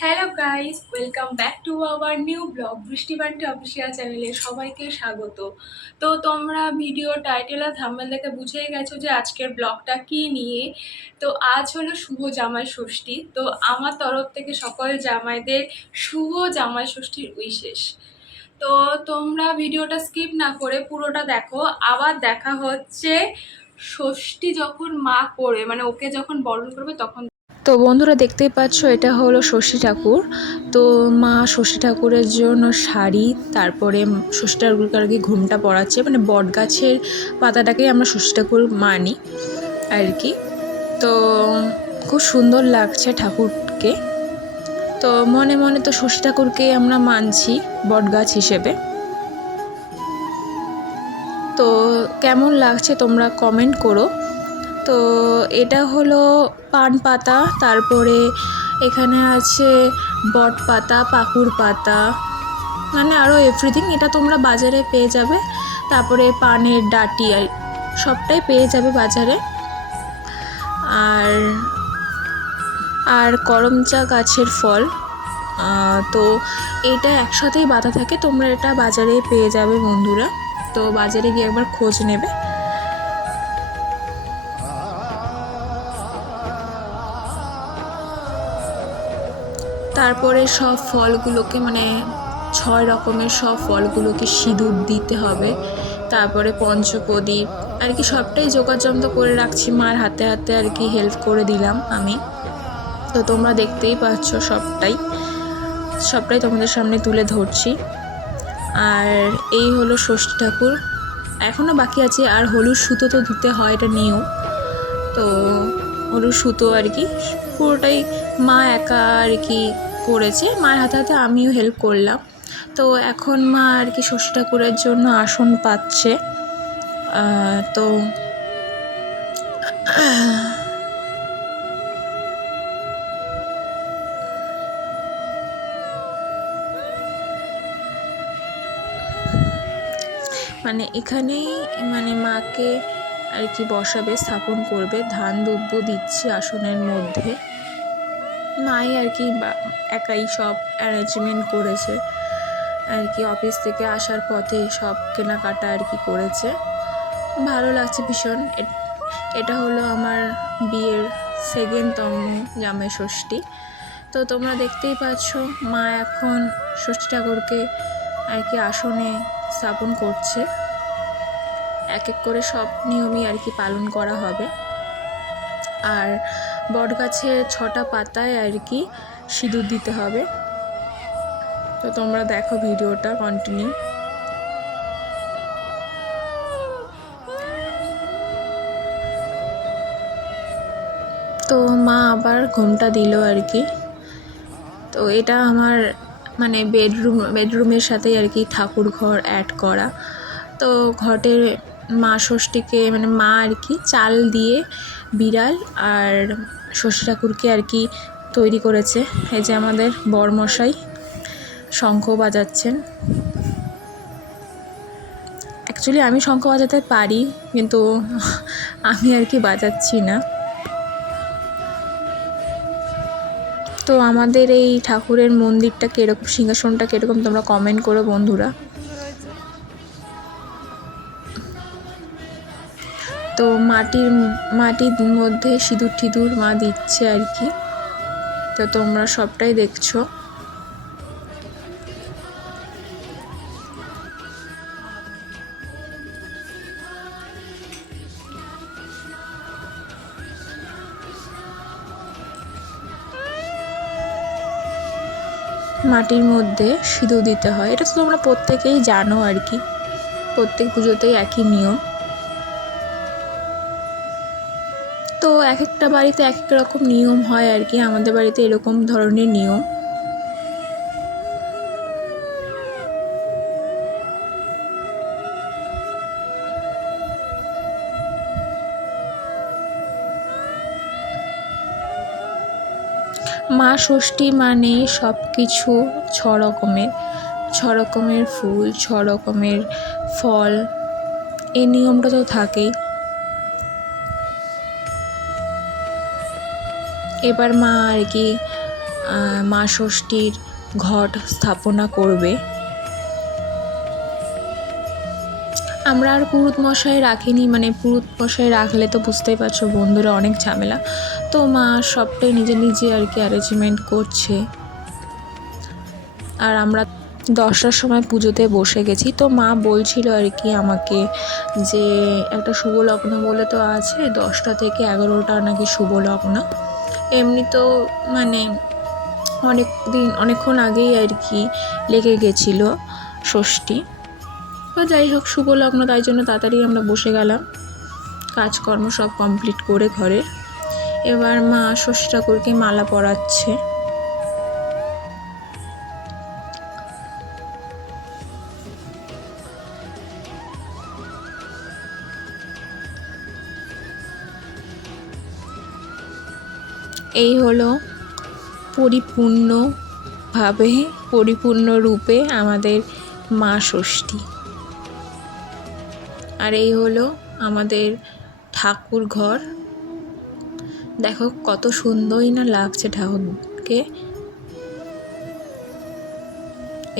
Hello guys, welcome back to our new blog বৃষ্টি Bunty official চ্যানেলে সবাইকে স্বাগত। তো তোমরা ভিডিও টাইটেল আর থাম্বনেল দেখে বুঝেই গেছো যে আজকের ব্লগটা কি নিয়ে। তো আজ হলো শুভ জামাই ষষ্ঠী। তো আমার তরফ থেকে সকল জামাইদের শুভ জামাই ষষ্ঠীর উইশেস। তো তোমরা ভিডিওটা স্কিপ না করে পুরোটা দেখো। আবার দেখা হচ্ছে ষষ্ঠী যখন মা করবে, মানে ওকে যখন বরণ করবে তখন। তো বন্ধুরা দেখতেই পাচ্ছ, এটা হলো ষষ্ঠী ঠাকুর। তো মা ষষ্ঠী ঠাকুরের জন্য শাড়ি, তারপরে ষষ্ঠী ঠাকুরকে আর কি ঘুমটা পড়াচ্ছে, মানে বট গাছের পাতাটাকেই আমরা ষষ্ঠী ঠাকুর মানি আর কি। তো খুব সুন্দর লাগছে ঠাকুরকে। তো মনে মনে তো ষষ্ঠী ঠাকুরকেই আমরা মানছি বট গাছ হিসেবে। তো কেমন লাগছে তোমরা কমেন্ট করো। তো এটা হলো পান পাতা, তারপরে এখানে আছে বট পাতা, পাকুড় পাতা, মানে আরও এভরিথিং। এটা তোমরা বাজারে পেয়ে যাবে। তারপরে পানের ডাটি আর সবটাই পেয়ে যাবে বাজারে। আর আর করমচা গাছের ফল, তো এটা একসাথেই বাঁধা থাকে। তোমরা এটা বাজারেই পেয়ে যাবে বন্ধুরা। তো বাজারে গিয়ে একবার খোঁজ নেবে। তারপরে সব ফলগুলোকে, মানে 6 রকমের সব ফলগুলোকে সিঁদুর দিতে হবে। তারপরে পঞ্চপ্রদীপ আর কি সবটাই জোগাড়যন্ত্র করে রাখছি, মার হাতে হাতে আর কি হেল্প করে দিলাম আমি। তো তোমরা দেখতেই পাচ্ছ সবটাই তোমাদের সামনে তুলে ধরছি। আর এই হলো ষষ্ঠী ঠাকুর। এখনও বাকি আছে। আর হলুদ সুতো তো দিতে হয়, এটা নিয়ম। তো হলুদ সুতো আর কি পুরোটাই মা একা আর কি করেছে। মার হাতে হাতে আমিও হেল্প করলাম। তো এখন মা আর কি ষষ্ঠী ঠাকুরের জন্য আসন পাচ্ছে। তো মানে এখানেই মানে মাকে আর কি বসাবে, স্থাপন করবে। ধান দুব্য দিচ্ছে আসনের মধ্যে। মাই আর কি একাই সব অ্যারেঞ্জমেন্ট করেছে আর কি। অফিস থেকে আসার পথে সব কেনাকাটা আর কি করেছে। ভালো লাগছে ভীষণ। এটা হলো আমার বিয়ের সেকেন্ডতম জামাই ষষ্ঠী। তো তোমরা দেখতেই পাচ্ছ মা এখন ষষ্ঠী ঠাকুরকে আর কি আসনে স্থাপন করছে। এক এক করে সব নিয়মই আর কি পালন করা হবে। আর বট গাছের 6টা পাতায় আর কি সিঁদুর দিতে হবে। তো তোমরা দেখো ভিডিওটা কন্টিনিউ। তো মা আবার ঘুমটা দিল আর কি। তো এটা আমার মানে বেডরুমের সাথেই আর কি ঠাকুর ঘর অ্যাড করা। তো ঘটের মা ষষ্ঠীকে মানে মা আর কি চাল দিয়ে বিড়াল আর ষষ্ঠী ঠাকুরকে আর কি তৈরি করেছে। এই যে আমাদের বরমশাই শঙ্খ বাজাচ্ছেন। অ্যাকচুয়ালি আমি শঙ্খ বাজাতে পারি, কিন্তু আমি আর কি বাজাচ্ছি না। তো আমাদের এই ঠাকুরের মন্দিরটা কীরকম, সিংহাসনটা কীরকম তোমরা কমেন্ট করো বন্ধুরা। তো মাটির মধ্যে সিঁদুর টিঁদুর মা দিচ্ছে আর কি। তো তোমরা সবটাই দেখছো। মাটির মধ্যে সিঁদুর দিতে হয়, এটা তো তোমরা প্রত্যেকেই জানো আর কি। প্রত্যেক পুজোতেই একই নিয়ম। তো এক একটা বাড়িতে এক এক রকম নিয়ম হয় আর কি। আমাদের বাড়িতে এরকম ধরনের নিয়ম। মা ষষ্ঠী মানে সব কিছু 6 রকমের ফুল, 6 রকমের ফল, এই নিয়মটা তো থাকেই। এবার মা আর কি মা ষষ্ঠীর ঘট স্থাপনা করবে। আমরা আর পুরুত মশাই রাখিনি, মানে পুরুত মশাই রাখলে তো বুঝতেই পারছো বন্ধুরা অনেক ঝামেলা। তো মা সবটাই নিজে নিজে আর কি অ্যারেঞ্জমেন্ট করছে। আর আমরা 10টার সময় পুজোতে বসে গেছি। তো মা বলছিল আর কি আমাকে যে একটা শুভ লগ্ন বলে তো আছে, 10টা থেকে 11টা নাকি শুভ লগ্ন। এমনি তো মানে অনেকক্ষণ আগেই আর কি লেগে গেছিলো ষষ্ঠী। তো যাই হোক শুভ লগ্ন, তাই জন্য তাড়াতাড়ি আমরা বসে গেলাম কাজকর্ম সব কমপ্লিট করে ঘরের। এবার মা ষষ্ঠী ঠাকুরকে মালা পরাচ্ছে। এই হলো পরিপূর্ণ রূপে আমাদের মা ষষ্ঠী। আর এই হলো আমাদের ঠাকুর ঘর। দেখো কত সুন্দরই না লাগছে ঠাকুরকে।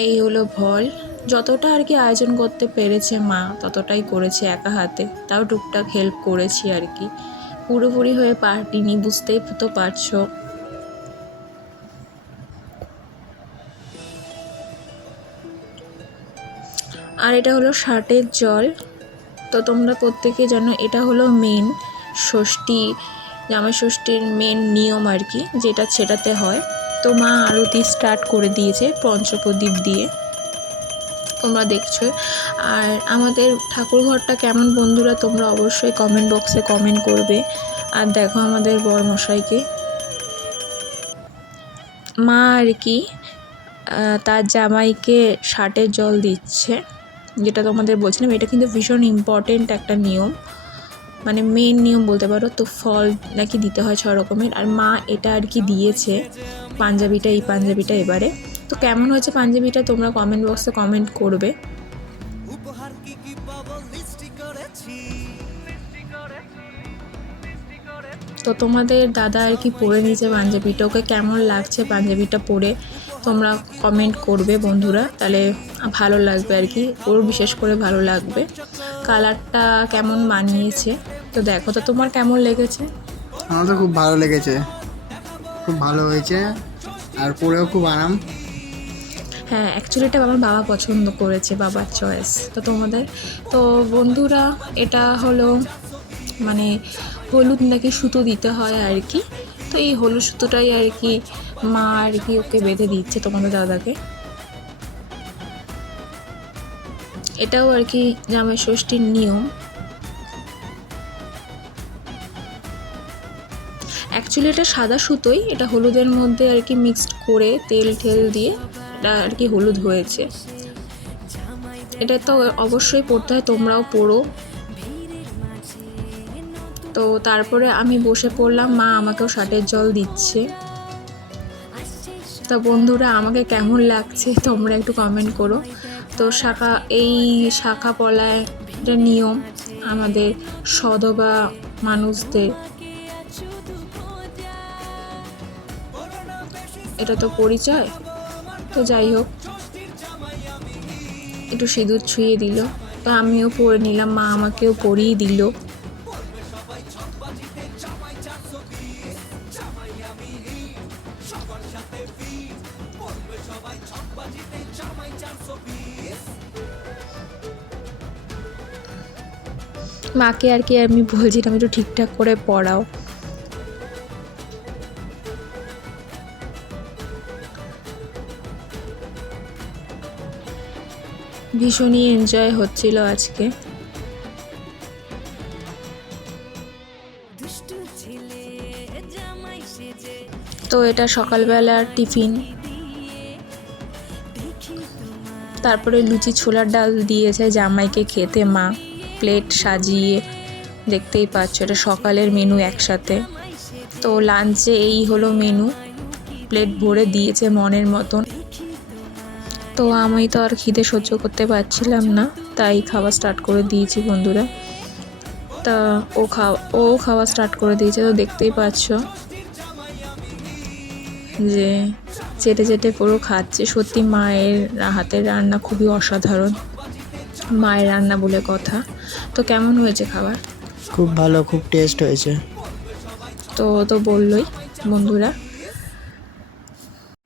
এই হলো ভল। যতটা আর কি আয়োজন করতে পেরেছে মা ততটাই করেছে একা হাতে, তাও টুকটাক হেল্প করেছি আর কি, পুরোপুরি হয়ে পারিনি, বুঝতেই তো পারছো। আর এটা হলো ষাটের জল। তো তোমরা প্রত্যেকে জানো এটা হলো মেন ষষ্ঠী, জামাই ষষ্ঠীর মেন নিয়ম আর কি, যেটা ছেটাতে হয়। তো মা আরতি স্টার্ট করে দিয়েছে পঞ্চপ্রদীপ দিয়ে, তোমরা দেখছো। আর আমাদের ঠাকুর ঘরটা কেমন বন্ধুরা তোমরা অবশ্যই কমেন্ট বক্সে কমেন্ট করবে। আর দেখো আমাদের বরমশাইকে মা আর কি তার জামাইকে ষাটের জল দিচ্ছে, যেটা তোমাদের বলছিলাম। এটা কিন্তু ভীষণ ইম্পর্টেন্ট একটা নিয়ম, মানে মেন নিয়ম বলতে পারো। তো ফল নাকি দিতে হয় 6 রকমের। আর মা এটা আর কি দিয়েছে এই পাঞ্জাবিটা এবারে। তো কেমন হয়েছে পাঞ্জাবিটা তোমরা কমেন্ট বক্সে কমেন্ট করবে। তো তোমাদের দাদা আর কি পরে নিয়েছে পাঞ্জাবিটা, ওকে কেমন লাগছে পাঞ্জাবিটা পরে তোমরা কমেন্ট করবে বন্ধুরা, তাহলে ভালো লাগবে আর কি, ওর বিশেষ করে ভালো লাগবে। কালারটা কেমন মানিয়েছে তো দেখো। তো তোমার কেমন লেগেছে? আমার তো খুব ভালো লেগেছে, খুব ভালো হয়েছে, আর পরেও খুব আরাম। হ্যাঁ, অ্যাকচুয়ালি এটা আমার বাবা পছন্দ করেছে, বাবার চয়েস। তো তোমাদের তো বন্ধুরা এটা হলো মানে হলুদ নাকি সুতো দিতে হয় আর কি। তো এই হলুদ সুতোটাই আর কি মা আর কি ওকে বেঁধে দিচ্ছে তোমাদের দাদাকে। এটাও আর কি জামাই ষষ্ঠীর নিয়ম। অ্যাকচুয়ালি এটা সাদা সুতোই, এটা হলুদের মধ্যে আর কি মিক্সড করে তেল ঠেল দিয়ে এটা আর কি হলুদ হয়েছে। এটা তো অবশ্যই পড়তে হয়, তোমরাও পড়ো। তো তারপরে আমি বসে পড়লাম, মা আমাকেও ষাটের জল দিচ্ছে। তা বন্ধুরা আমাকে কেমন লাগছে তোমরা একটু কমেন্ট করো। তো এই শাখা পলায় এটা নিয়ম আমাদের সধবা মানুষদের, এটা তো পরিচয়। তো যাই হোক একটু সিঁদুর ছুঁয়ে দিল, তো আমিও পরে নিলাম, মা আমাকেও পরিয়ে দিল। মাকে আর কি আমি বলছিলাম একটু ঠিকঠাক করে পড়াও। ভীষণই এনজয় হচ্ছিল আজকে। তো এটা সকালবেলার টিফিন, তারপরে লুচি ছোলার ডাল দিয়েছে জামাইকে খেতে মা, প্লেট সাজিয়ে, দেখতেই পাচ্ছ এটা সকালের মেনু একসাথে। তো লাঞ্চে এই হলো মেনু, প্লেট ভরে দিয়েছে মনের মতন। তো আমি তো আর খিদে সহ্য করতে পারছিলাম না, তাই খাওয়া স্টার্ট করে দিয়েছি বন্ধুরা। তা ও খাওয়া স্টার্ট করে দিয়েছে। তো দেখতেই পাচ্ছ যে চেটে চেটে পুরো খাচ্ছে। সত্যি মায়ের হাতের রান্না খুবই অসাধারণ, মায়ের রান্না বলে কথা। তো কেমন হয়েছে খাবার? খুব ভালো, খুব টেস্ট হয়েছে। তো বললোই বন্ধুরা।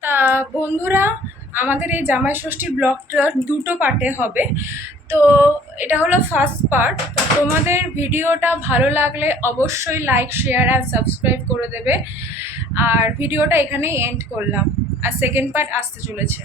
তা বন্ধুরা, আমাদের এই জামাই ষষ্ঠী ব্লগটা দুটো পার্টে হবে। তো এটা হলো ফার্স্ট পার্ট। তোমাদের ভিডিওটা ভালো লাগলে অবশ্যই লাইক, শেয়ার অ্যান্ড সাবস্ক্রাইব করে দেবে। আর ভিডিওটা এখানেই এন্ড করলাম, আর সেকেন্ড পার্ট আসতে চলেছে।